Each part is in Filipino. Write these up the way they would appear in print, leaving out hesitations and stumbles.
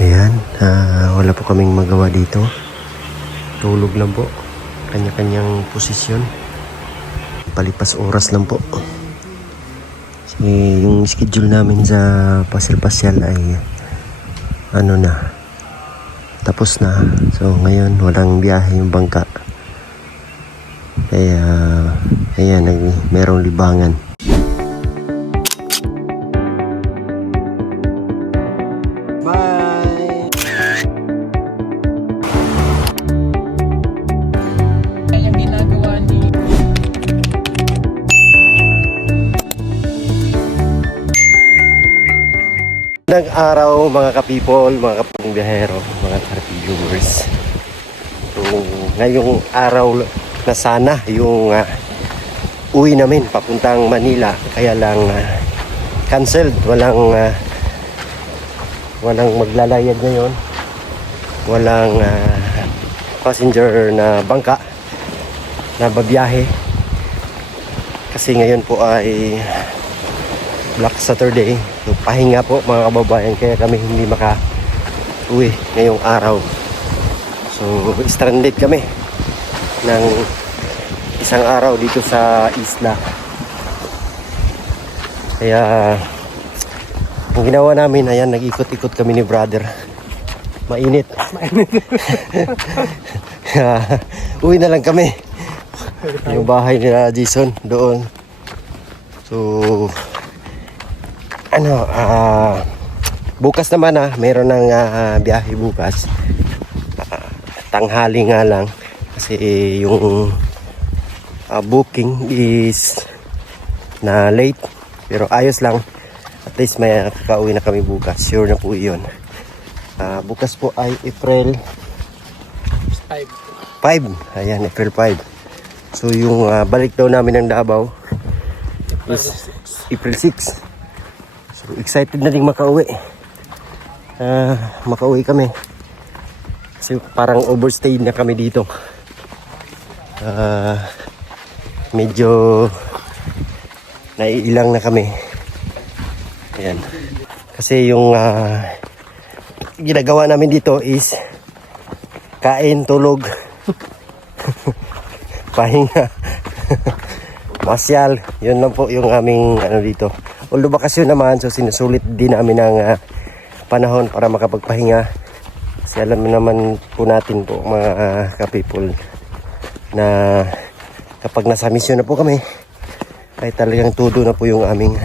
Ayan, wala po kaming magawa dito. Tulog lang po. Kanya-kanyang posisyon. Palipas oras lang po. Kasi yung schedule namin sa pasyal-pasyal ay ano na, tapos na. So ngayon walang biyahe yung bangka. Kaya ayan, merong libangan. Magandang araw mga ka-people, mga kapang-biyahero, mga ka-viewers. So, ngayong araw na sana yung uwi namin papuntang Manila, kaya lang canceled. Walang maglalayag ngayon. Walang passenger na bangka na babiyahe. Kasi ngayon po ay Black Saturday. So, pahinga po mga kababayan, kaya kami hindi maka-uwi ngayong araw. So stranded kami ng isang araw dito sa isla. Kaya ang ginawa namin, ayan, nag-ikot-ikot kami ni brother. Mainit. Uwi na lang kami. Yung bahay nila Jason doon. So bukas naman meron ng biyahe bukas. Tanghali nga lang kasi yung booking is na late, pero ayos lang, at least may kakauwi na kami bukas. Sure na po yun. Bukas po ay April 5. Ayan, April 5. So yung balik daw namin ng Davao is April 6. So excited na din makauwi. Makauwi kami kasi parang overstay na kami dito. Medyo naiilang na kami. Ayan. Kasi yung ginagawa namin dito is kain, tulog, pahinga, masyal. Yun lang po yung aming dito. Although bakasyon naman, so sinusulit din namin ng panahon para makapagpahinga. Kasi alam naman po natin po mga ka-people na kapag nasa misyon na po kami ay talagang todo na po yung aming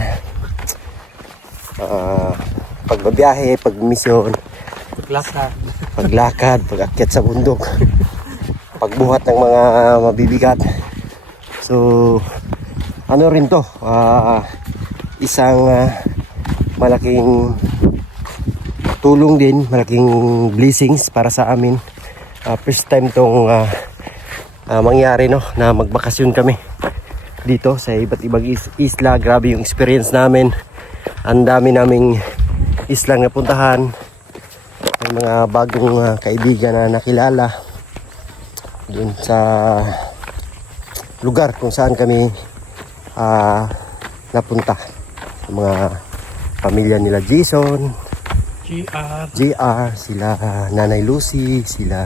pagbabiyahe, pagmisyon, paglakad, pag-akyat sa bundok, pagbuhat ng mga mabibigat. So ano rin to, isang malaking tulong din, malaking blessings para sa amin. First time tong mangyari, no, na magbakasyon kami dito sa iba't ibang isla. Grabe yung experience namin. Ang dami naming islang napuntahan. May mga bagong kaibigan na nakilala dun sa lugar kung saan kami napunta. Mga pamilya nila Jason, GR, sila Nanay Lucy, sila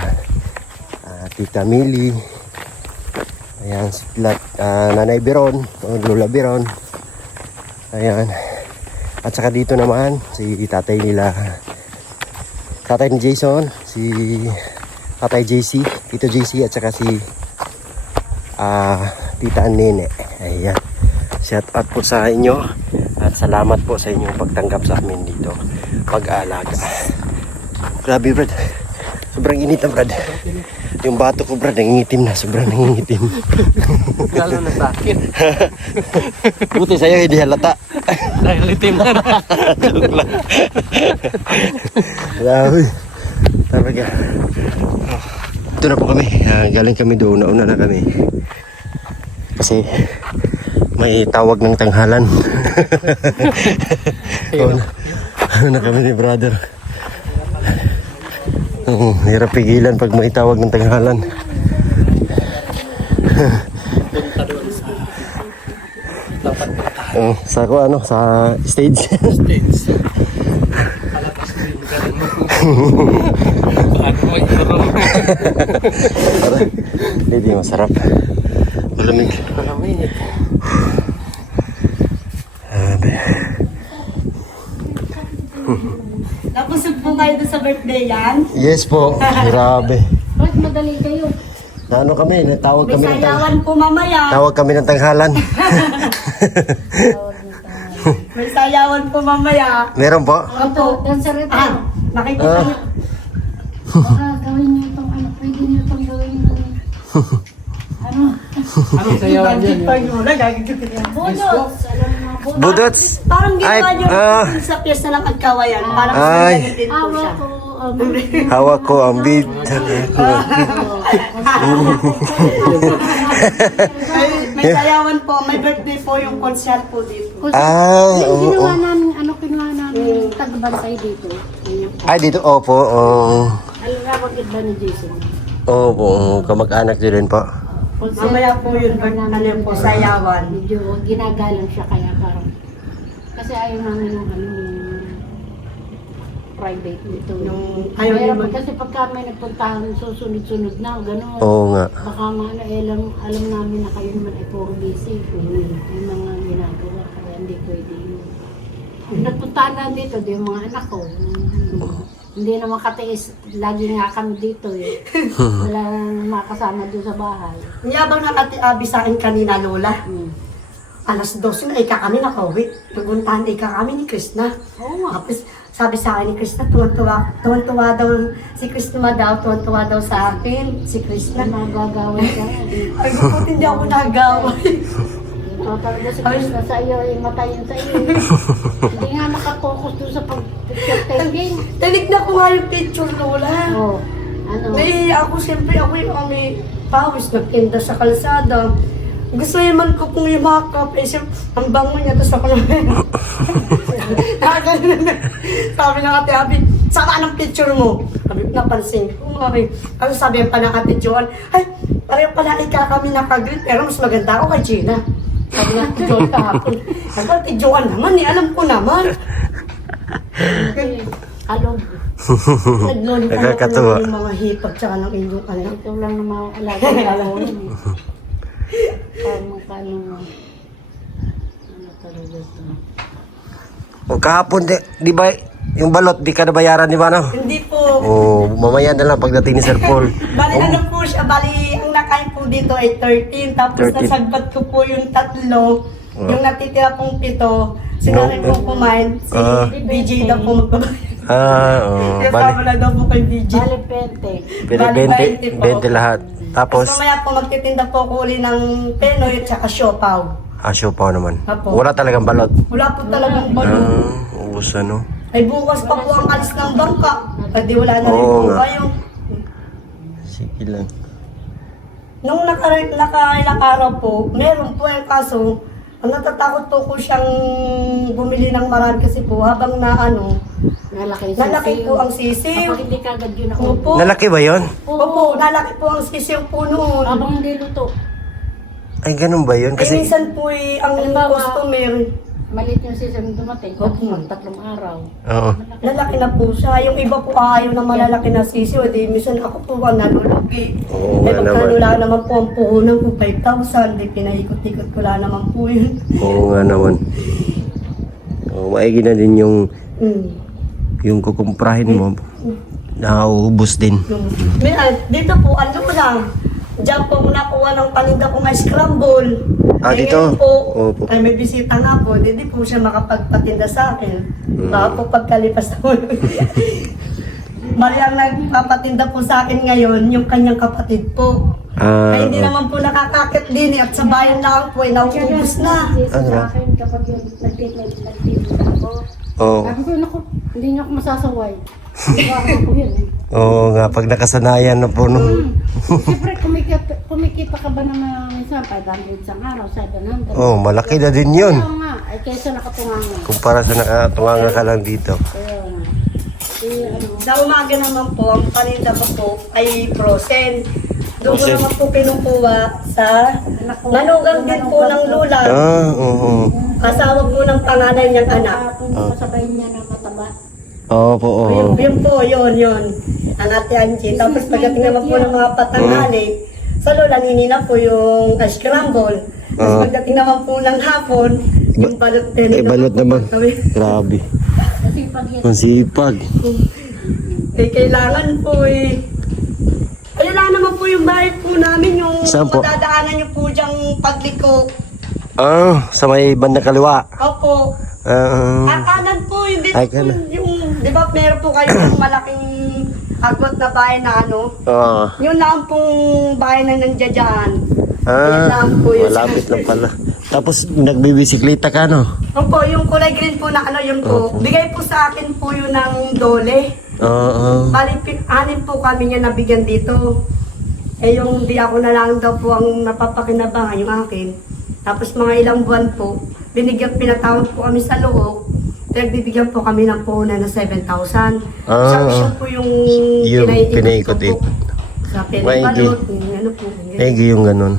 Tita Millie, ayan, sila Nanay Biron, Lola Biron, ayan. At saka dito naman si tatay nila, tatay ni Jason, si tatay JC, Tito JC, at saka si Tita Nene. Ayan, shout out po sa inyo at salamat po sa inyong pagtanggap sa amin dito, pag-aalaga. Grabe brad, sobrang init na brad. Yung bato ko brad, nangingitim na, sobrang nangingitim. Lalo na sa akin. Buti sa'yo hindi halata. Dahil itim na. Joke lang. Grabe, talaga. Ito na po kami, galing kami doon, nauna na kami kasi may tawag ng tanghalan. Ano na kami ni brother. Hirap pigilan pag may tawag ng tanghalan. Sa stage. Ano mo ito? Hindi masarap. Malamig. Malamig. Grabe. Napusog po kayo doon sa birthday yan. Yes po. Grabe. Bakit madali kayo? Na ano kami, natawag May kami ng sayawan po mamaya. tawag kami ng tanghalan. May sayawan po mamaya. Meron po? Opo. Dancer ito. Nakikita niyo. Baka gawin niyo itong ano, pwede niyo itong gawin ng ano, Anong sayawan yan? budots. Alam mo, budots. Budots. Parang ginawa Ay, niyo sa piyesta ng Agkawayan. Parang Ay. din po siya. Awa ko, Hawak ko ang beat. May sayawan po. May birthday po yung konsyal po dito. Ay, yung oo. ginawa namin, ano, kinuha namin tagbantay dito. Ayun. Ay, dito, opo. Alam nga, bakit ba ni Jason? Opo, kamag-anak din rin po. Mamaya po yun, ano po, sayawan. Medyo ginagalang siya kaya parang, kasi ayaw namin yung ano, yung private dito. Ayaw Pero naman. kasi pagka may nagpuntahan, susunod-sunod na, gano'n. Oo nga. Baka maano, alam namin na kayo naman ay puro busy. Yung mga ginagawa, kaya hindi pwede yun. Nagpuntahan na dito, di yung mga anak ko. Hindi naman katiis, lagi nga kami dito eh. Wala nang makasama doon sa bahay. Niyabang na Ate Abby sa akin kanina, Lola. Hmm. Alas 12 na ika kami nakauwi. Naguntahan na ika kami ni Krishna. Oo nga. Tapos sabi sa akin ni Krishna, tuwan-tuwa daw si Krishna daw, tuwan-tuwa daw sa akin, si Krishna. Nagagawin ka. Ay, bakit hindi ako nagaway? Ikaw talaga si Krishna sa iyo, eh, matayin sa iyo. Hindi nga nakapokus doon sa pag-picture taking. Tinignan ko nga yung picture, Lola. Oo. Ano? Ako siyempre, ako yung may pawis, nagtinda sa kalsada. Gusto naman ko kung yumakap, eh, ang bango niya, tapos ako naman. Sabi ng Ate Abby, saka ng picture mo? Sabi ko, napansin ko, Ano sabi pa ng Ate Joan, ay, pareho pala ika kami nakagrit, pero mas maganda ako kay Gina. Sabi ng Ate Joan kahapon. Sabi ko, Ate Joan naman, alam ko naman. Alog. Naglolita na Nakakatuwa. ko ng mga hipag tsaka ng inyong anak. Ito lang na mga alaga ko. Paano ano talaga ito? O kahapon, di ba, yung balot, di ka nabayaran, di ba, no? Hindi po. Oo, mamaya na lang pagdating ni Sir Paul. Bali ano po siya, bali ang nakain po dito ay 13, tapos 13. nasagbat ko po yung 3, yung natitira pong 7, sinanay No. po kumain, si BJ daw po magbabayad. Oo, Kaya bali. tama na daw po kay BJ. Bale, pente. Pero Bali, 20, 20 po. 20 lahat. Tapos, Tapos mamaya po magtitinda po ko uli ng Penoy at saka siopaw. asyo pa naman. Apo. Wala talagang balot. Wala po talagang balon. Ubus ano. Ay bukas pa po ang alis ng bangka. Pag di wala na rin Oo po nga. kayo. Sige lang. Nung nakailang araw po, meron po yung kaso, ang natatakot po ko siyang bumili ng marami kasi po habang nalaki po ang sisiw. Kapag hindi ka agad yun ako. Opo. Nalaki ba yon? Opo, nalaki po ang sisiw po noon. Habang hindi luto. Ay, ganun ba yun? Eh, Kasi, minsan po ang Halimbawa, customer, Maliit yung season dumating. Opo. 3 araw. oo. lalaki na po siya. Yung iba po ayaw na malalaki na sisiw. Di, minsan ako po ang nalulugi. Oo Eh, nga magkano naman. lang naman po ang puhunan ko, 5,000. Di, pinaikot-ikot ko lang naman po yun. Oo nga naman. Oo, maigi na din Mm. yung kukumprahin mo. Nauubos din. May, dito po, ano po lang, diyan po ako nakuha ng paninda kong ice scramble. Ah, Eh, dito? ngayon po, Opo. ay may bisita nga po, hindi po siya makapagpatinda sa akin. Baka po pagkalipas na Mali ang nagpapatinda po sa akin ngayon, yung kanyang kapatid po. Ah, Ay hindi naman po nakakakit din at sa bayan lang po ay nauubos na. Sa Ano? akin kapag yung nagtitinda ako. Oo. Sabi ko, naku, hindi niyo ako masasaway. Hindi ko ako yun eh. Oo nga, pag nakasanayan na po, no? Siyempre, kumikita ka ba naman minsan 500 sa araw, 700? Oo, malaki na din yun. Kaya nga, ay kaysa nakatunganga. Kumpara sa nakatunganga ka lang dito. Kaya nga. Eh, ano, Sa umaga naman po, ang paninda ko po ay frozen. Doon ko Frozen. naman po kinukuha sa anak ko. manugang din po ng lula. Ah, oo. Asawa po ng panganay niyang anak. Kung kasabay niya na mataba. Opo, oo. Yun po, yun. Ang Ate Angie. Tapos pagdating naman po ng mga patanghali, sa lola nini na po yung scramble. Tapos pagdating naman po ng hapon, yung balot din. Balot naman. Grabe. Kasi pag yan, Ang sipag. Kailangan po eh. Ayun lang naman po yung bahay po namin, yung Saan po? madadaanan niyo po diyang pagliko. Sa may bandang kaliwa. Opo. Kanan po, yung dito Ay, po, kanan. yung, di ba meron po kayo yung malaking agwat na bahay na ano? Oo. Yun lang pong bahay na nandiyan dyan. Ayun lang po yun. Malapit lang pala. Tapos nagbibisikleta ka, no? Opo, yung kulay green po na ano, yun po. Bigay po sa akin po yun ng dole. Oo. Bali, anin po kami niya nabigyan dito. Eh yung di ako na lang daw po ang napapakinabangan yung akin. Tapos mga ilang buwan po, pinatawag po kami sa loob. Nagbibigyan po kami ng puhunan na 7,000. Siya po yung pinaikot ko po. Sa pinabalot, yung ano po. yung ganun.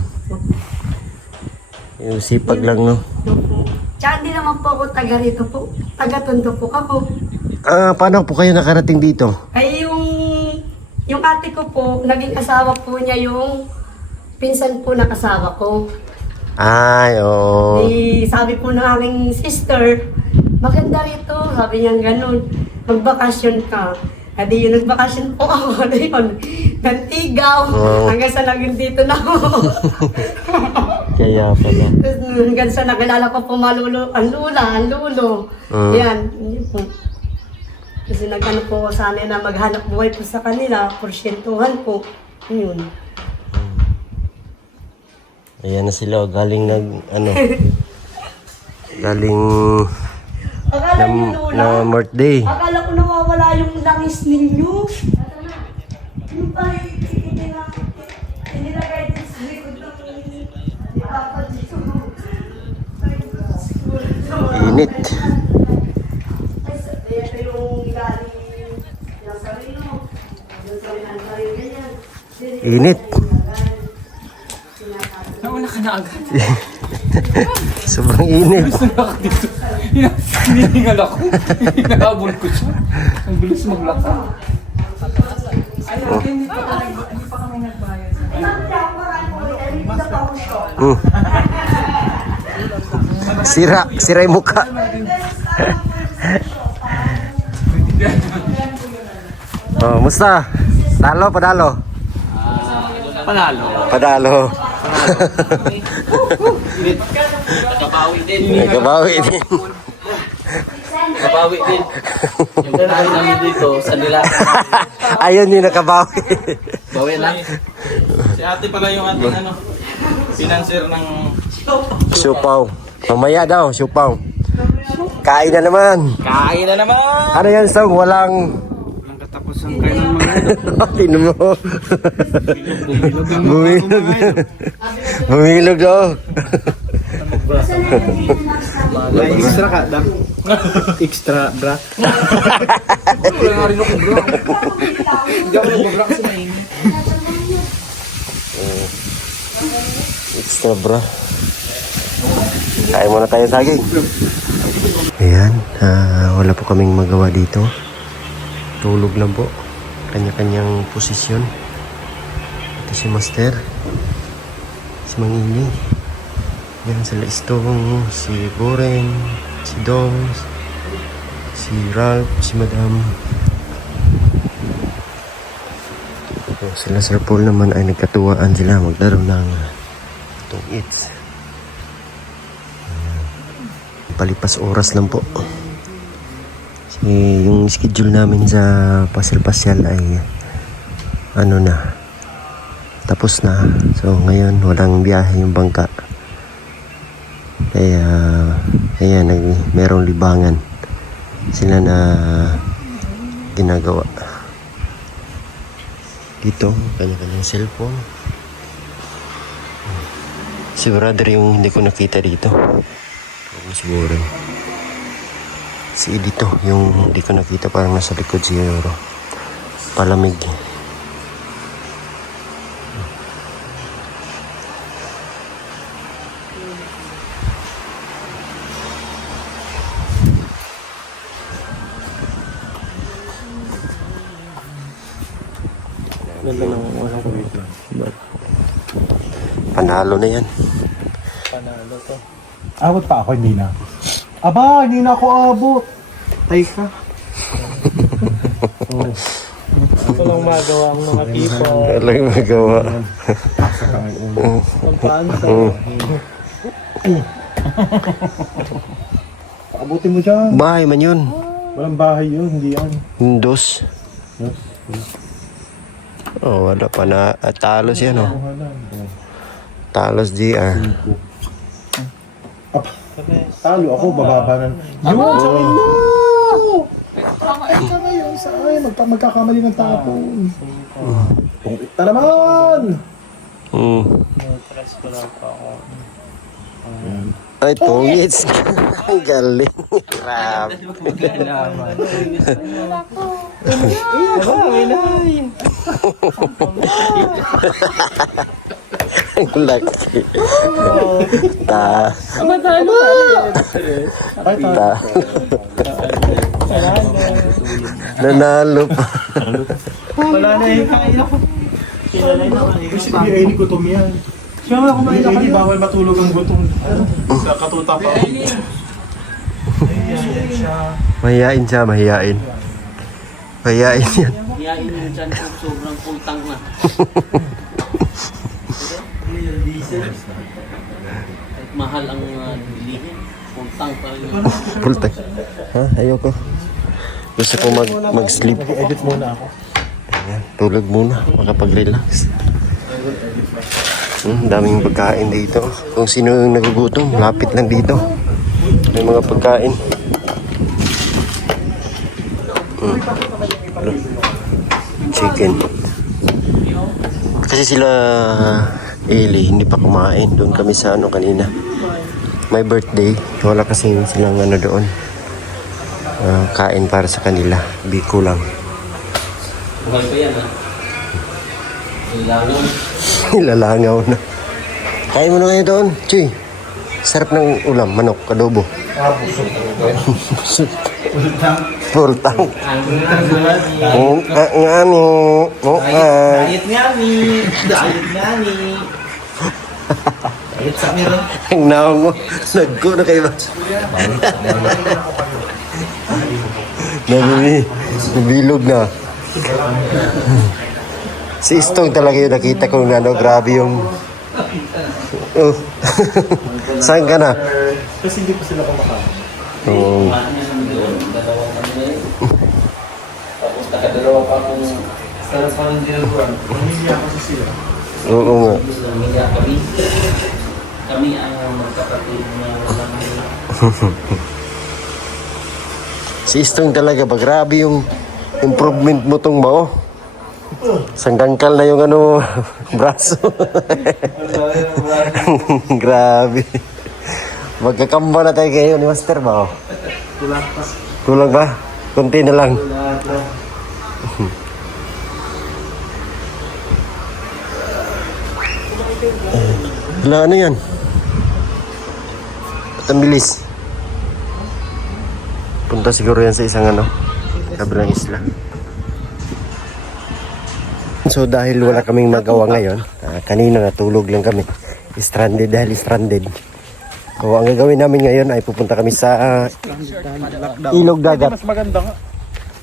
Yung sipag lang, no? Tsaka hindi naman po ako taga rito po. Taga-tondo po ako. Paano po kayo nakarating dito? Ay yung ate ko po, naging asawa po niya yung pinsan po ng asawa ko. Ay, oo. Sabi po ng aking sister, maganda rito. Sabi niya ganun, magbakasyon ka. Adi yun, nagbakasyon po ako. Adi yun, nantigaw. Hanggang sa naging dito na ako. Kaya pala. Tapos hanggang sa nakilala ko po ang lulo. Yan. Yun po. Kasi nag-ano po sana na maghanap buhay po sa kanila, porsyentuhan po. Yun. Ayan na sila, galing galing Akala niyo, na Lola? birthday. Akala ko nawawala yung langis ninyo. Yung pa inilagay din sa likod ng dapat dito. Init. Ito yung galing ng sarilo. Yung sarilo ganyan. Init. Nauna ka na agad. Sobrang init. Gusto na ako dito. Hinihingal ako. Hinahabol ko siya. Ang bilis maglaka. Hindi pa kami nagbayad. Sira yung mukha. Musta? Talo, padalo? Panalo. Padalo. Nakabawi din. Nagkabawi din. Nakabawi din. Yung kanahin namin dito sa nila. Ayun yung nakabawi. Bawi lang. Si ate pala yung ating financier ng... Siupaw. Mamaya daw, siupaw. Kain na naman. Kain na naman! Ano yan, Song? Walang... Ang katapusan kayo ng mga Tinan mo. Bumilog. Bumilog daw. May extra ka, Dam. Extra, bra. Wala nga rin ako, bro. Hindi ako nagbabra kasi mainit. Extra bra. Kain muna tayo saging. Ayan, wala po kaming magawa dito. Tulog lang po. Kanya-kanyang posisyon. Ito si Master. Si Mangini. Yan sila Istong, si Boren, si Dons, si Ralph, si Madam. Sila Sir Paul naman ay nagkatuwaan sila maglaro ng itong Eats. Palipas oras lang po. Yung schedule namin sa pasyal-pasyal ay tapos na. So ngayon walang biyahe yung bangka. Kaya ayan, merong libangan sila na ginagawa. Dito, kanya-kanyang cellphone. Si brother yung hindi ko nakita dito. Siguro. Si Edito, yung hindi ko nakita, parang nasa likod siguro. Palamig. Ganda ng walang kumita. Panalo na yan. Panalo to. Abot pa ako, hindi na. Aba, hindi na ako abot. Tay ka. Walang magawa ang mga people. Walang magawa. Pampansa. Paabutin mo dyan. Bahay man yun. Walang bahay yun, hindi yan. Dos. Oh, wala pa na. Talos yan, oh. Talos DR. Talo ako, bababa na. Yun, sa akin mo! Ay, ka ngayon, sa akin. Magkakamali ng tapon. Pungkita naman! Hmm. Trust ko lang pa ako. Ay, pungits. Ang galing. Grabe. Kailangan. Inay. Ang laki. Ta. Matalo pa rin. Ta. Nanalo pa. Wala na yung kain ako. Kilala na kain. Kasi hindi ay gutom yan. Siya nga kumain na Hindi kayo. bawal matulog ang gutom. Sa katuta pa. Mahihain siya, mahihain. Mahihain yan. Hiyain mo dyan kung sobrang pultang na. At mahal ang bilihin. Pultang pa rin. Pulta. Ha? Ayoko. Gusto ko mag-sleep. Edit muna ako. Ayan, tulog muna. Makapag-relax. Daming pagkain dito. Kung sino yung nagugutom, lapit lang dito. May mga pagkain. Chicken. Kasi sila Eli, hindi pa kumain. Doon kami sa ano kanina. May birthday. Wala kasi silang ano doon. Kain para sa kanila. Biko lang. Buhay pa yan ha. Ilangan. Nilalangaw na. Kain mo na ngayon doon, Chuy. Sarap ng ulam, manok, adobo. Full tank. Ngani. Diet nga ni. Diet nga ni. Diet sa meron. Ang naong mo. Nagko na kayo ba? Nabilog na. Si Istong talaga yung nakita ko ano, grabe yung... Oh. Saan ka na? Kasi hindi pa sila kumakain. Oo. Dalawang kami na yun. Tapos nakadalawa pa akong sarap pa ng dinuguan. Pamilya kasi sila. Oo nga. Tapos namilya kami. Kami ang magkapatid na walang Si Istong talaga ba? Grabe yung improvement mo tong bao. Sanggangkal na yung ano, braso. Grabe. Magkakamba na tayo kayo ni Master ba? Kulang pa. Kulang ba? Kunti na lang. Wala, ano yan? Ba't ang bilis? Punta siguro yan sa isang ano, kabilang isla. So dahil wala kaming magawa ngayon, kanina natulog lang kami. Stranded dahil stranded. So ang gagawin namin ngayon ay pupunta kami sa ilog dagat. Mas maganda nga.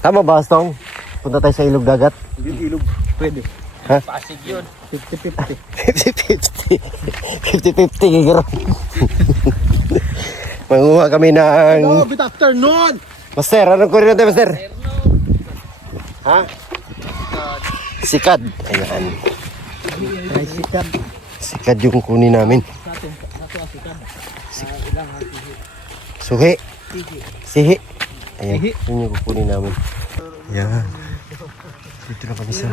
Tama ba, Stong? Punta tayo sa ilog dagat. Yung ilog. Pwede. Ha? pasig yun. 50-50. 50-50 gigaro. Manguha kami ng... Oh, good afternoon! Master, anong kunin natin, Master? Ha? Sikad. Ayan. Sikad yung kunin namin. Suhi. Sihi. Ayan. Yun yung kukunin namin. Ayan. Dito na kami sa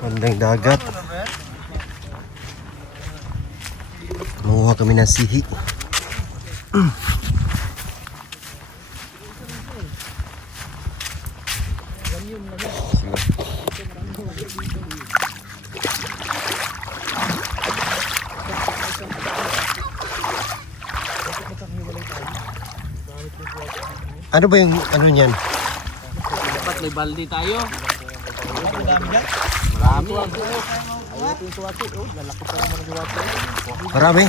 bandang dagat. Manguha kami ng sihi. Ano ba yung ano niyan? Dapat may baldi tayo. Marami.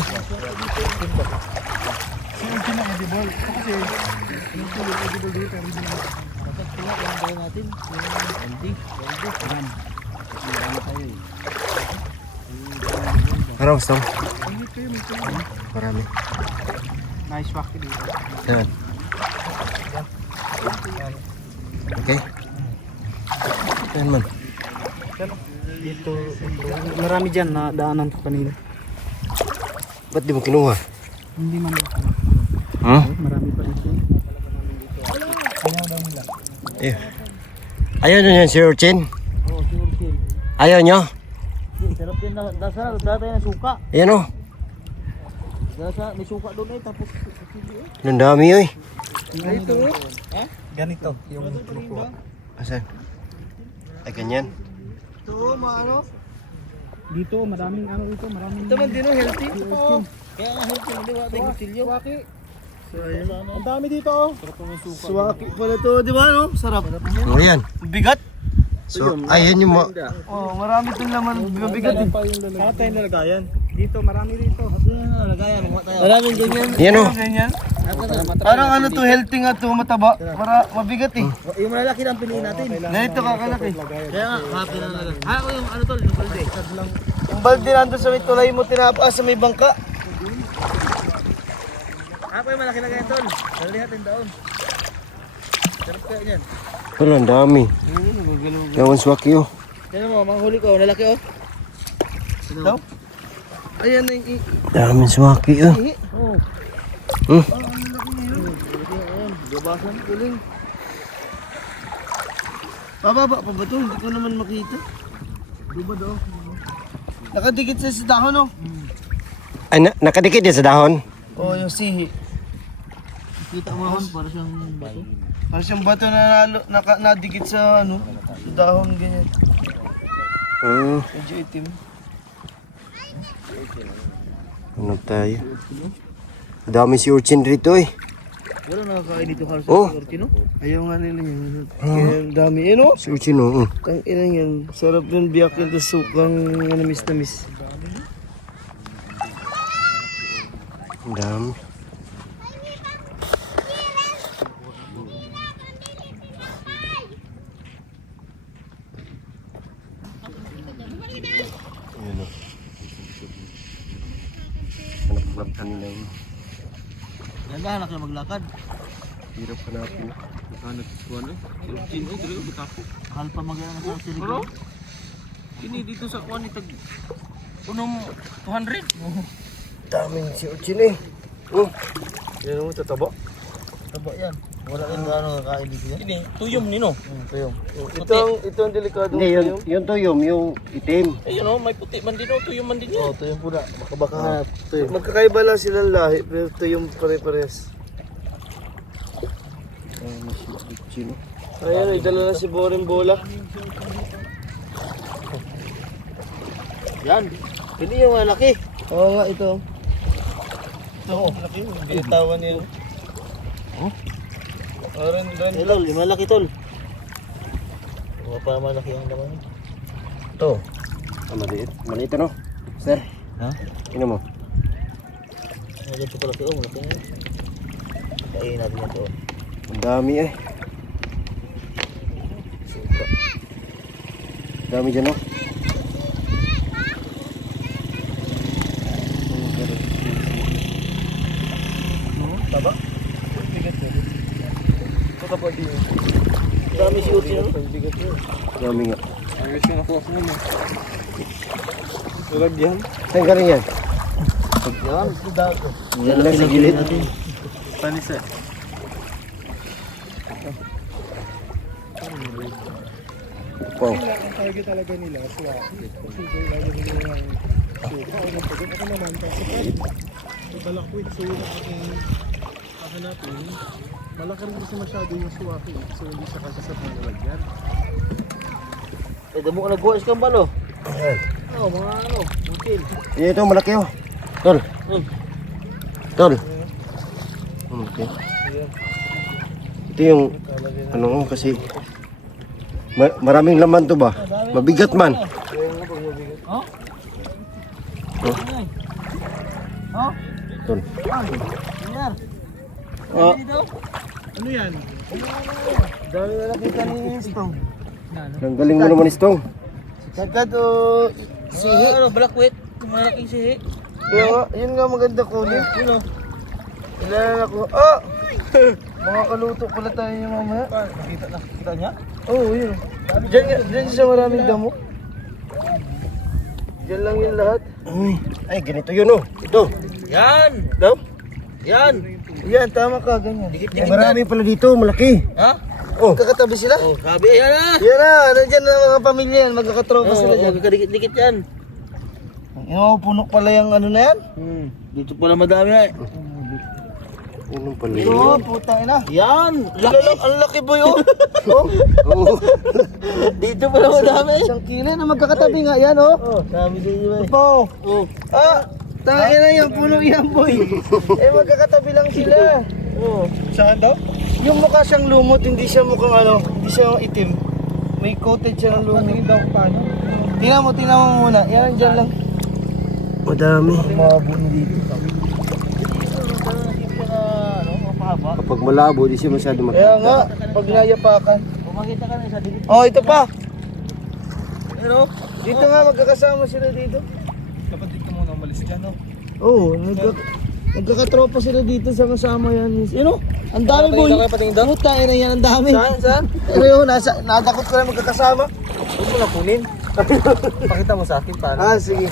Marami gusto. Marami. Nice walk dito. Yan. Okay. Yan man. Dito, marami dyan na daanan ko kanina. Ba't di mo kinuha? Hindi man marami pa rin. Eh. Ayaw nyo yan, Sir Urchin? Oo, sure chill. Ayaw nyo? Sarap din na dasal, dati na suka. Ayan o. Dasa, may suka doon eh, tapos Ang dami oy. ganito ganito, yung makuha. Asan? Ay, ganyan. Ito, maano? Dito, maraming ano ito, maraming... Ito man din, healthy. Oo. Kaya nga healthy, hindi wala tayong kutilyo. Suwaki. Ang dami dito oh. Suwaki pala to, di ba no? Sarap. O yan. Bigat. So, ayan yung mo. Oh, marami itong laman, bigat eh. Saan tayo nalagayan? Dito, marami rito. Maraming ganyan. Yan o. Ganyan. Parang ano to, healthy nga to, mataba. Para mabigat eh. Yung malalaki lang piliin natin. Ganito kakalaki. Kaya nga, happy na lang. Yung ano tol, yung balde. Yung balde nandun sa may tulay mo tinapa sa may bangka. Yung malaki na ganyan tol. Dali natin daon. Sarap kaya niyan. Wala, ang dami. Yawan swaki o. Kaya mo, manghuli ko, lalaki oh. Daw? Ayan na yung Daming swaki o. ihi. Oo. Hmm. Ayan, gabasan, galing. Bababa pa ba ito? Hindi ko naman makita. Di ba daw? Nakadikit sa dahon oh. Ay, nakadikit yan sa dahon. Oo, yung sihi. Kita mo hon, para siyang bato. Para siyang bato na nadikit sa ano, sa dahon ganyan. Medyo itim. Ano tayo? Dami si Urchin rito eh. Wala nakakain dito halos Oh. sa Ortino. Ayaw nga nila yun. Kaya ang dami yun oh. Si Urchin o. Ang ina yan. Sarap yun biyak yun sa sukang namis-namis. Ang dami. Ayan o. Hanap-hanap kanina yun. Yan ba, anak na maglakad? Hirap hanapin. Nakahanap ko ano? Urchin, oh, talaga butako. Mahal pa mag-anak sa silig. Pero, kini dito sa kuwan itag unong 200. Daming si Urchin eh. Oh. Yan mo, tataba. Taba yan. Wala rin gano'ng kakain dito yan. Ini, tuyom nino. Tuyong. Ito ang delikado. Hindi, yun tuyom, yung itim. Ayun oh, may puti man din oh, tuyom man din yan. Oo, tuyong pula. Baka hanap. Tuyong. Magkakaiba lang silang lahi, pero tuyong pare-pares. Urchin o. Ayan, idala na si Boring Bola. Yan. Hindi yung malaki. Oo nga, ito. Ito, malaki yun. Binitawan niya. Oh? Ren. Hello, malaki tol. Huwag pa malaki ang laman. Ito. Ah, maliit. Maliit ano? Sir? Ha? Ino mo? Malaki pala ito, malaki nga. Kain natin ito. Ang dami eh. Sobra. Dami dyan oh. Taba? Bigat na rin. Ito kapag din. Dami si Uchi no? Bigat yun. Dami nga. Ayos yung nakuha ko naman. Tulag yan. Saan galing yan? Yan. Dago. Yan lang sa gilid. Panis eh. Wow. Ang target talaga nila, swaki. Kasi ito yung lagyan nila ng suka o ng pagod. Ako naman, kasi may balakwit. So yung aking hahanapin, malaki rin kasi masyado yung swaki. So hindi siya kasi sa pangalagyan. Eh, damo ka nagbuha sa kambal oh. Ayan. Oo, mga ano, butil. Yan ito, malaki oh. Tol. Tol. Okay. Ito yung, ano kasi, Maraming laman to ba? Mabigat man. Tol. Ano yan? Dami na nakita ni Stone. Ang galing mo naman, Istong. Sagad o sihi. Ano, balakwit. Malaking sihi. Kaya nga, yun nga maganda kunin. Yun o. Ilan ako. Ah! Mga kaluto pala tayo yung mamaya. Kita niya? Oo, yun. Diyan siya maraming damo. Diyan lang yung lahat. Ay, ganito yun oh. Ito. Yan! Daw? Yan! Yan, tama ka, ganyan. Marami pala dito, malaki. Ha? Oh. Kakatabi sila? Oh, sabi, ayan na. Yan na, nandyan na mga pamilya yan, magkakatropa sila dyan. Dikit-dikit yan. Yung puno pala yung ano na yan? Dito pala madami na eh. Ano pala Oo, yun? putang ina. Yan! Ang laki boy oh. Oh. Oo. Dito pala madami. Isang kilo na magkakatabi nga yan oh. Sabi din yun eh. Po. Ah, tangin na yung puno yan boy. Eh magkakatabi lang sila. Oh. Saan daw? Yung mukha siyang lumot, hindi siya mukhang ano, hindi siya itim. May coated siya ng lumot. Tingin daw kung paano. Tingnan mo muna. Yan, dyan lang. Madami. Mabuni dito. Kapag malabo, di siya masyado Kaya makita. nga, pag nayapakan. Pumakita ka na isa dito. Oh, ito pa. Ano? Dito nga, magkakasama sila dito. Dapat dito muna umalis dyan, no? Oo, nagkakatropa sila dito sa kasama yan. Ano? Ang dami boy. Patingin daw. Puta, na yan, ang dami. Saan? Pero yun, nadakot ko na magkakasama. Huwag mo na kunin. Pakita mo sa akin paano. Ah, sige.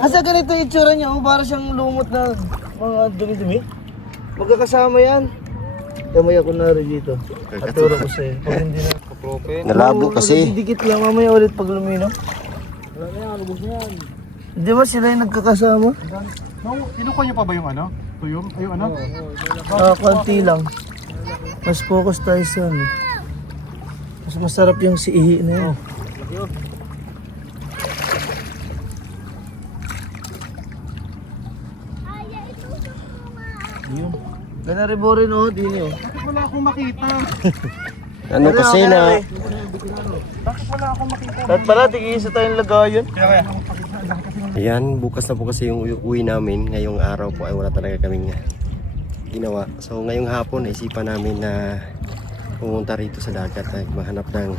Asa ganito yung itsura niya, oh, para siyang lumot na mga dumi-dumi. Magkakasama yan. Kamay ako na rin dito. Aturo ko sa'yo. Pag hindi na Kapropen. Nalabo kasi. dikit lang, mamaya ulit pag lumino. Wala na yan, lubos na yan. Hindi ba sila yung nagkakasama? Kinukuha niyo pa ba yung ano? Tuyong? Ay, yung ano? Konti lang. Mas focus tayo sa ano. Mas masarap yung siihi na yun. Yun. Ganaribo rin oh, din oh. Bakit wala akong makita? Ano kasi na... Bakit wala akong makita? At pala, tigisa tayong lagayan. Kaya. Ayan, bukas na po kasi yung uwi namin. Ngayong araw po ay wala talaga kaming ginawa. So ngayong hapon, naisipan namin na pumunta rito sa dagat at mahanap ng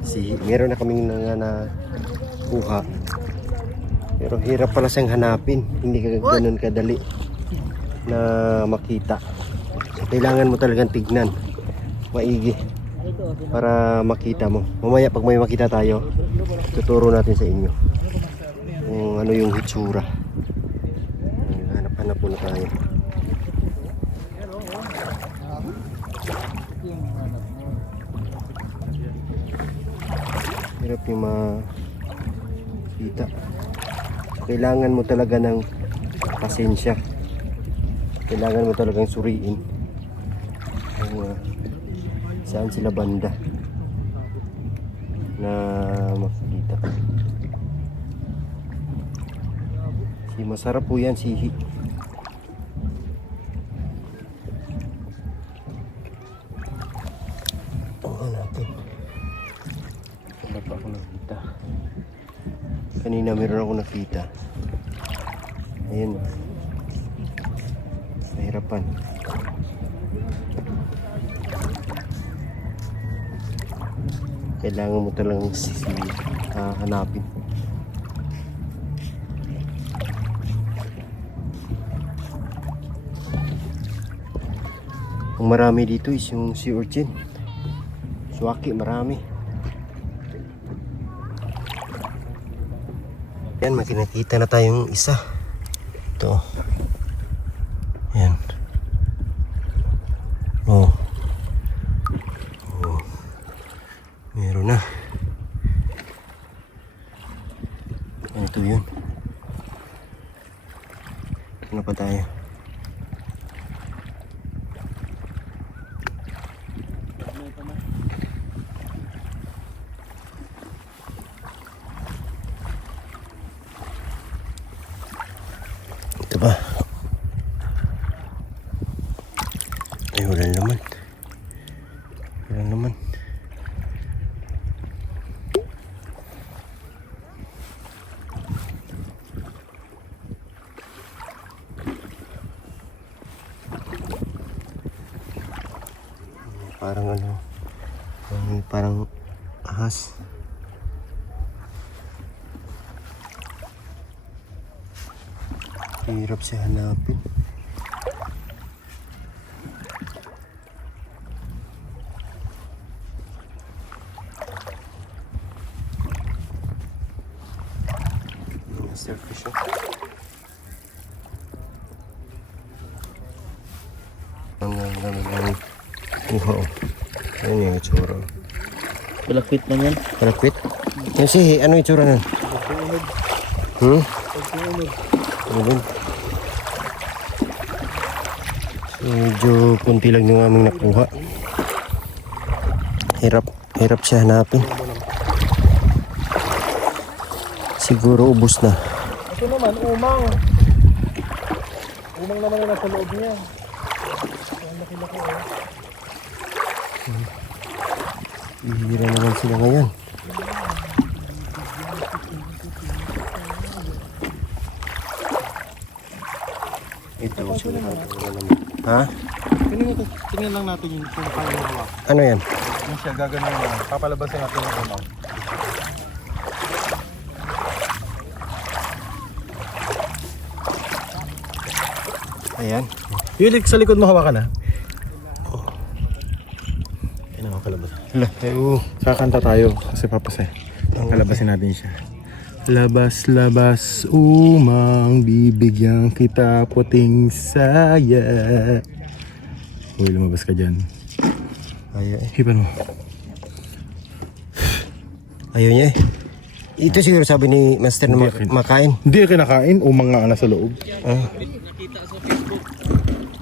sihi. Meron na kaming nakuha. Pero hirap pala siyang hanapin. Hindi ka ganun kadali na makita. So, kailangan mo talagang tignan maigi para makita mo. Mamaya pag may makita tayo, tuturo natin sa inyo kung ano yung hitsura. Hanap-hanap muna tayo. Hirap yung makita. Kailangan mo talaga ng pasensya. Kailangan mo talagang suriin kung saan sila banda na makikita. Masarap po yan, sihi. Tingnan natin. Wala pa ako nakita. Kanina meron ako nakita. Ayan. Nahirapan. Kailangan mo talagang hanapin. Ang marami dito is yung sea urchin. Suwaki, marami. Yan, makinakita na tayong isa. Ito. Yan. Oh. Oh. Meron na. Ito yun. Ano pa tayo? Ito ba? Ay, wala naman. Wala naman. Parang ano, parang ahas. Hirap siya hanapin. Masterfish oh. Ang dami ng kuha oh. Ayun yung itsura. Balakit man yan. Kalakwit? Yan si, ano itsura nun? Ayun. So, medyo kunti lang yung aming nakuha. Hirap siya hanapin. Siguro ubos na. Ito naman, umang. Umang naman na nasa loob niya. Ang laki-laki oh. Bihira naman sila ngayon. Ito, siguro wala naman. Ha? Tingnan lang natin yung kung kaya mo hawak. Ano yan? Yung siya gagawin lang. Papalabasin natin yung umang. Ayan. Yung sa likod mo hawakan na. Yan ang kalabasan. Hala, ayo. Kakanta tayo kasi papasay. Kalabasin natin siya. Labas, labas, umang, bibigyan kita puting saya. Uy, lumabas ka dyan. Ayaw eh. Hipan mo. Ayaw niya eh. Ito siguro sabi ni Master na makain. Hindi kinakain, umang nga nasa loob. Ah. Nakita sa Facebook.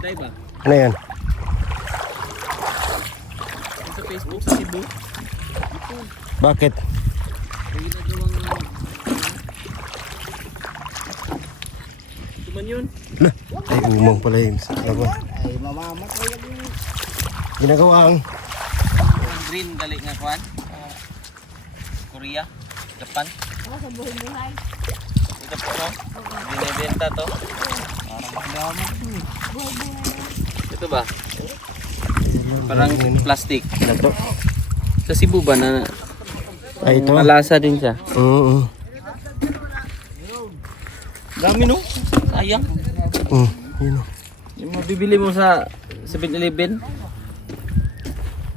Dahil ba? Ano yan? Sa Facebook, sa Cebu. Bakit? May ginagawang... Ito man yun. Lah, ay umang pala yun. Ay, mamamat ko yung ginagawa ang Green, dali nga kuhan. Korea, Japan. Sa buhay-buhay. Ito po, no? Binibenta to. Ito ba? Parang plastic. ano to? Sa Cebu ba na Ay, ito? malasa din siya? Oo. Dami no? Sayang. Yun o. Yung mabibili mo sa 7-Eleven.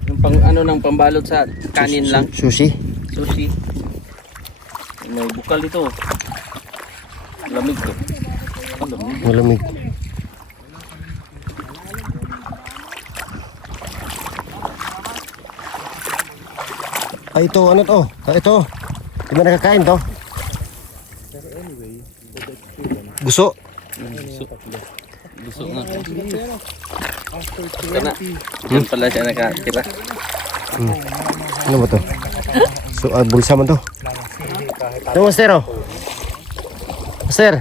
Yung pang ano ng pambalot sa kanin lang. Sushi? Sushi. May bukal dito. Lamig to. Ang lamig. Malamig. Ay, ito, ano to? Ah, ito. Di ba nakakain to? Gusto? Gusto nga. Ito na. Diyan pala siya nakatira. Ano ba to? So, bulsa man to. Ito, Master, oh. Master,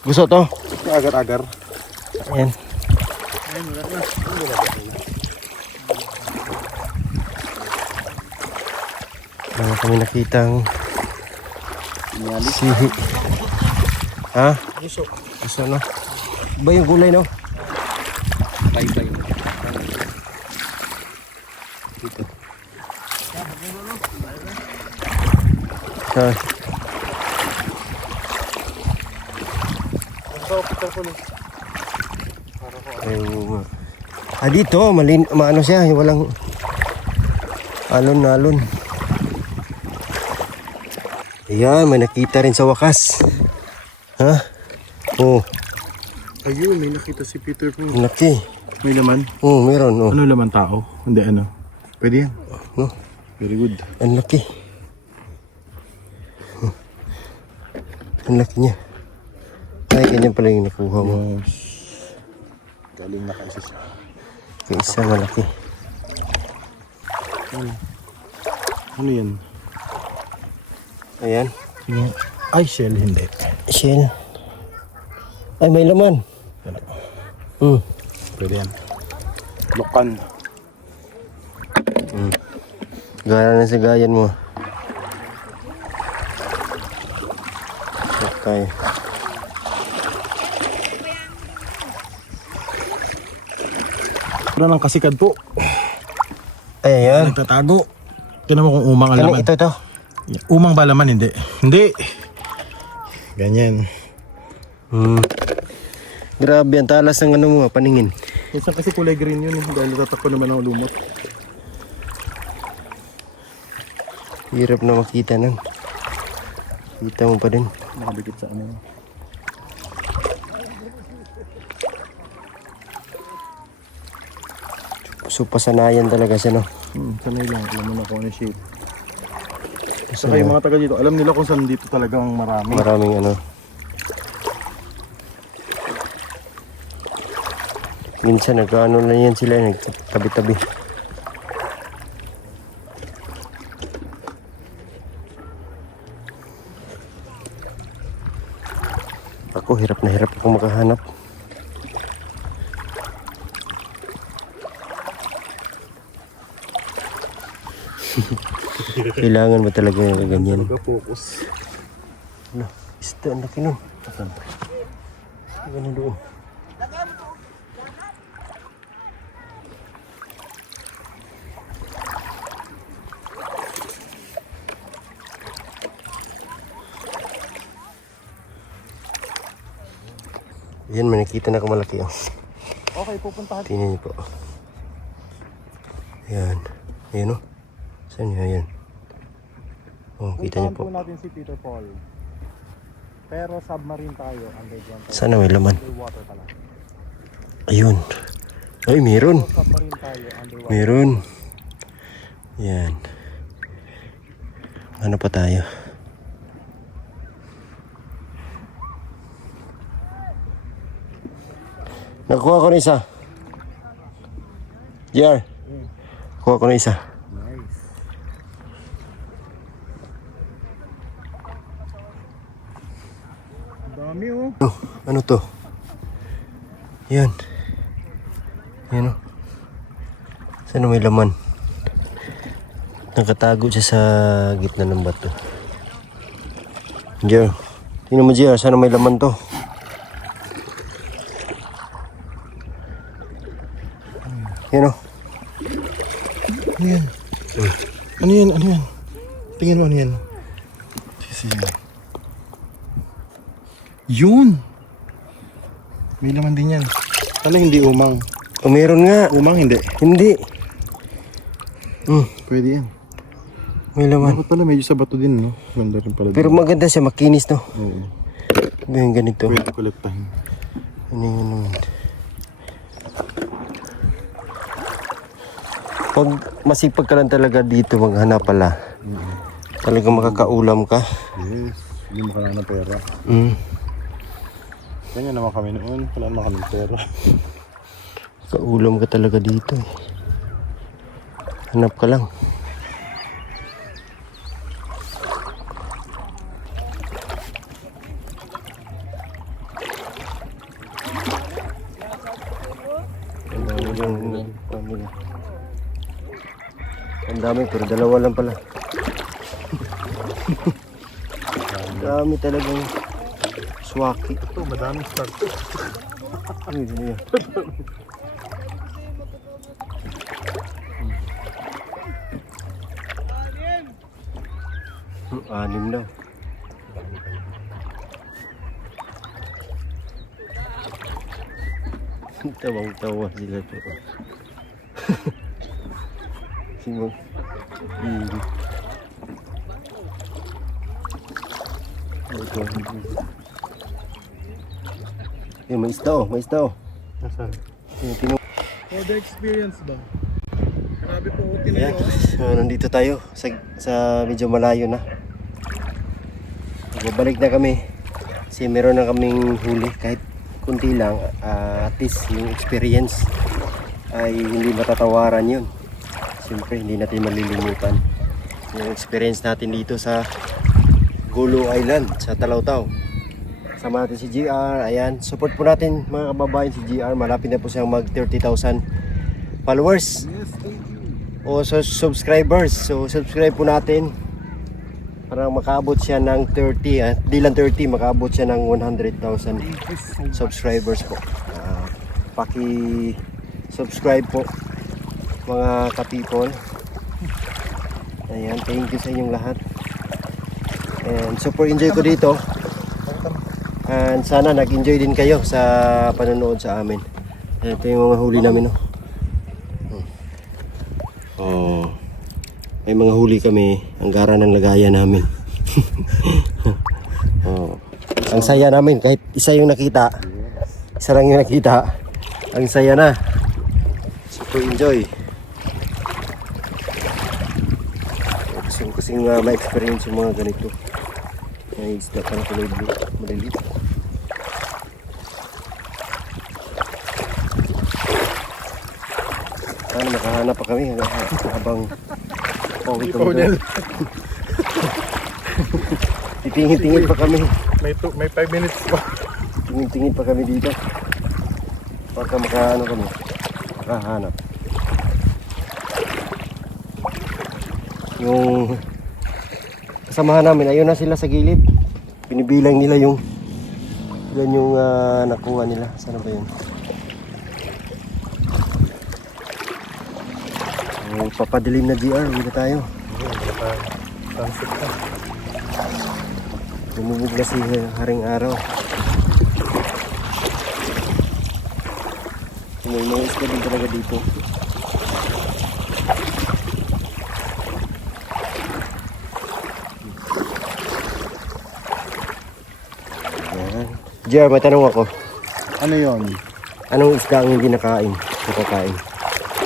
gusto to? Agar-agar. Ayan. Wala kami nakitang sihi. Ha? Gusto. Gusto no? Ba yung gulay no? Bye-bye. Dito. Ha? Ayun. Ah, dito, maano siya, yung walang alon-alon. Ayan, may nakita rin sa wakas. Ha? Oh, Ayun, may nakita si Peter po. laki. May laman. Oh, meron, oh. Ano laman tao? Hindi ano. Pwede yan. Oh, Very good. ang laki. Ang laki niya. Ay, ganyan pala yung nakuha mo. Yes. Galing na kasi siya. Yung isa malaki. Ano yan? Ayan. Yung... Ay, shell hindi. Shell. Ay, may laman. Pwede yan. Lukan. Gara na sa gayan mo. Okay. Wala ng kasikad po. Ayan. Nagtatago. Tingnan mo kung umang ang Ano laman. ito? Umang ba laman? Hindi. Hindi. Ganyan. Grabe, ang talas ng ano mo, paningin. Minsan kasi kulay green yun dahil tatakbo naman ang lumot. Hirap na makita nun. Kita mo pa din. Nakabikit sa ano. So, pasanayan talaga siya, no? Sanay lang. Alam mo na kung ano yung shape. Saka yung mga taga dito, alam nila kung saan dito talagang marami. Maraming ano. Minsan nagkaano na yan sila, nagtabi-tabi. Ako, hirap na hirap akong makahanap. Kailangan mo talaga yung ganyan. Focus. Ano? Isda, ang laki nun. Asan? Ano doon? Yan, may nakita na ako malaki. Oh. Okay, pupuntahan. Tingnan niyo po. Yan. Ayan o. Saan niya? Ayan. Oh, kita niyo po. Puntahan po natin si Peter Paul. Pero submarine tayo, underground tayo. Sana may laman. Underwater pala. Ayun. Ay, meron. Submarine tayo, underwater. Meron. Yan. Ano pa tayo? Nakuha ko na isa. JR. Kuha ko na isa. Nice. Ang dami oh. Oh, ano to? Yan. Yan oh. Sana may laman. Nakatago siya sa gitna ng bato. JR. Tingnan mo JR, sana may laman to. Yan oh. Ano yan? Ano yan? Ano yan? Tingnan mo ano yan. Yun! May laman din yan. Sana hindi umang. Oh, meron nga. Umang hindi. Hindi. Pwede yan. May laman. Dapat pala medyo sa bato din, no? Ganda rin pala. Pero maganda siya, makinis no. Oo. Yung ganito. Pwede kolektahin. Ano yun naman. Pag masipag ka lang talaga dito maghanap pala. Talagang makakaulam ka. Yes. Hindi mo kailangan ng pera. Ganyan naman kami noon. Wala naman kami pera. Kaulam ka talaga dito eh. Hanap ka lang. Ang dami pero dalawa lang pala. Ang dami talagang swaki. Ito, madaming start. Ay, ano yan? Anim daw. Tawang-tawa sila to. Simong. Ito. Eh, may isda oh, may isda oh. Nasaan? For the experience ba? Grabe po, okay na Ayan, yun. so nandito tayo sa medyo malayo na. Babalik na kami kasi meron na kaming huli kahit kunti lang. At least yung experience ay hindi matatawaran yun. Siyempre hindi natin malilimutan yung experience natin dito sa Gulu Island sa Talaw-Taw. Sama natin si GR. Ayan, support po natin mga kababayan si GR. Malapit na po siyang mag 30,000 followers. Yes, thank you. O subscribers. So subscribe po natin para makaabot siya ng 30, di lang 30, makaabot siya ng 100,000 subscribers po. Paki-subscribe po mga ka-people. Ayan, thank you sa inyong lahat. And super enjoy ko dito. And sana nag-enjoy din kayo sa panonood sa amin. Ito yung mga huli namin, no? Oh, may mga huli kami. Ang gara ng lagayan namin. Oh, ang saya namin. Kahit isa yung nakita. Isa lang yung nakita. Ang saya na. Super enjoy. Kasing ma-experience yung mga ganito. May isda pa na kulay blue. Malilit. Ano, nakahanap pa kami habang pauwi kami. Titingin-tingin pa kami. May 5 minutes pa. Tingin-tingin pa kami dito. Baka makahanap kami. Makahanap. Yung kasamahan namin, ayun na sila sa gilid. Binibilang nila yung ilan yung nakuha nila. Sana ba yun? Papadilim na GR, hindi na tayo. Sunset na. Lumubog na si Haring Araw. May mga isda din talaga dito. Ayan. GR, may tanong ako. Ano yon? Anong isda ang hindi nakakain?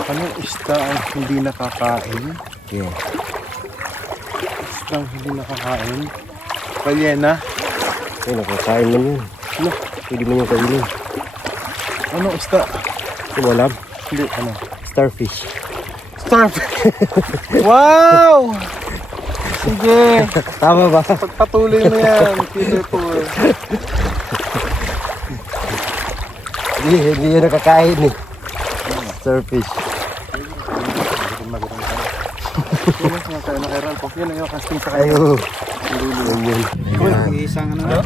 Anong isda ang hindi nakakain? Yeah. Isda ang hindi nakakain? Balyena? Ay, nakakain man yun. Ano? Pwede mo yung kainin. Anong isda? Hindi mo alam? Hindi, ano? Starfish. Starfish! Wow! Sige! Tama ba? Pagpatuloy mo yan, Peter Paul. Hindi yun nakakain eh. Starfish. Yun ang tayo na kay Ralph. Yun ang yung casting sa kanya. Ayo. Yun.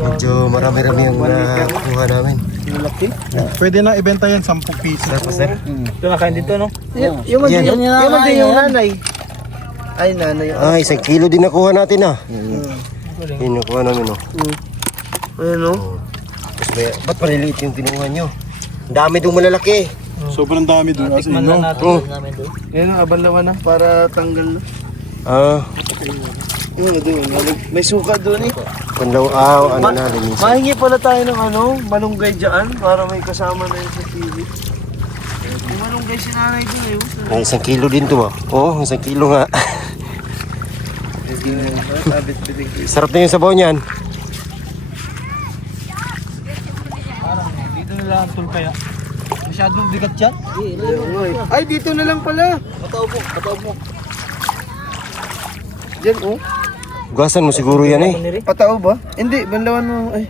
Medyo marami-rami ang nakuha namin. Pwede na ibenta yan 10 piso. Sir? Ito nakain dito, no? Yung Yan. yung nanay. Ay, nanay. Ah, 1 kilo din nakuha natin ah. Yun nakuha namin oh. Ayun, no? Ba't maliliit yung kinuha nyo? Ang dami doon malalaki. Sobrang dami doon kasi no. Oh. Yan, abalawan na para tanggal na. Ah, Yun, doon. May suka doon eh. panlaw ano na linis. Mahingi pala tayo ng malunggay dyan para may kasama na yun sa TV. May malunggay si nanay doon eh. May 1 kilo din to ah. Oo, 1 kilo nga. Sarap na yung sabaw niyan. Dito na lang tul kaya. Masyadong bigat yan. Ay, dito na lang pala. Patawag mo. Diyan, oh. Gasan mo siguro yan eh. Patao ba? Hindi, banlawan mo. Ay.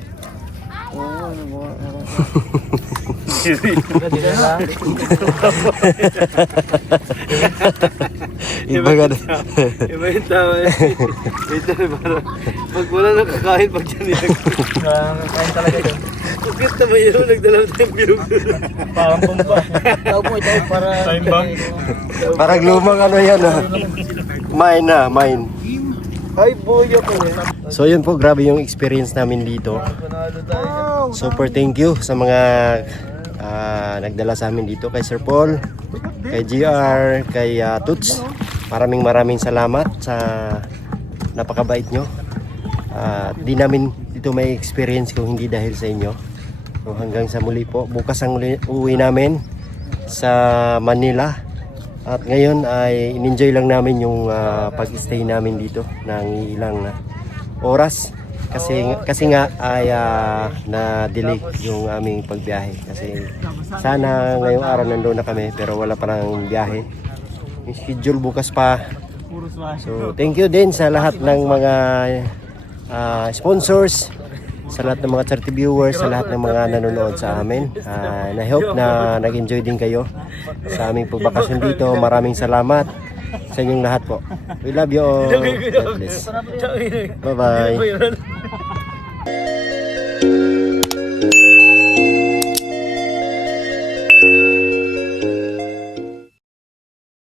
Oo, ano ba? Iba ka na. Iba yung tama eh. Ito para pag wala nang kakain pag dyan nilagay. Kakain talaga dyan. Bakit naman yun? Nagdalaw tayong biyog. Parang pumpa. Tawag mo, ito para... Time bank. Parang lumang ano yan ah. Mine. Ay, boya po eh. So yun po, grabe yung experience namin dito. Panalo tayo. Super thank you sa mga nagdala sa amin dito. Kay Sir Paul, kay GR, kay Toots. Maraming salamat sa napakabait nyo. Di namin dito may experience kung hindi dahil sa inyo. So hanggang sa muli po. Bukas ang uwi namin sa Manila. At ngayon ay in-enjoy lang namin yung pag-stay namin dito ng ilang oras. Kasi nga ay na-delay yung aming pagbiyahe. Kasi sana ngayong araw nandoon na kami pero wala pa nang biyahe. Yung schedule bukas pa. So thank you din sa lahat ng mga sponsors, sa lahat ng mga charity viewers, sa lahat ng mga nanonood sa amin. I hope na nag-enjoy din kayo sa aming pagbakasyon dito. Maraming salamat sa inyong lahat po. We love you all. God bless. Bye-bye.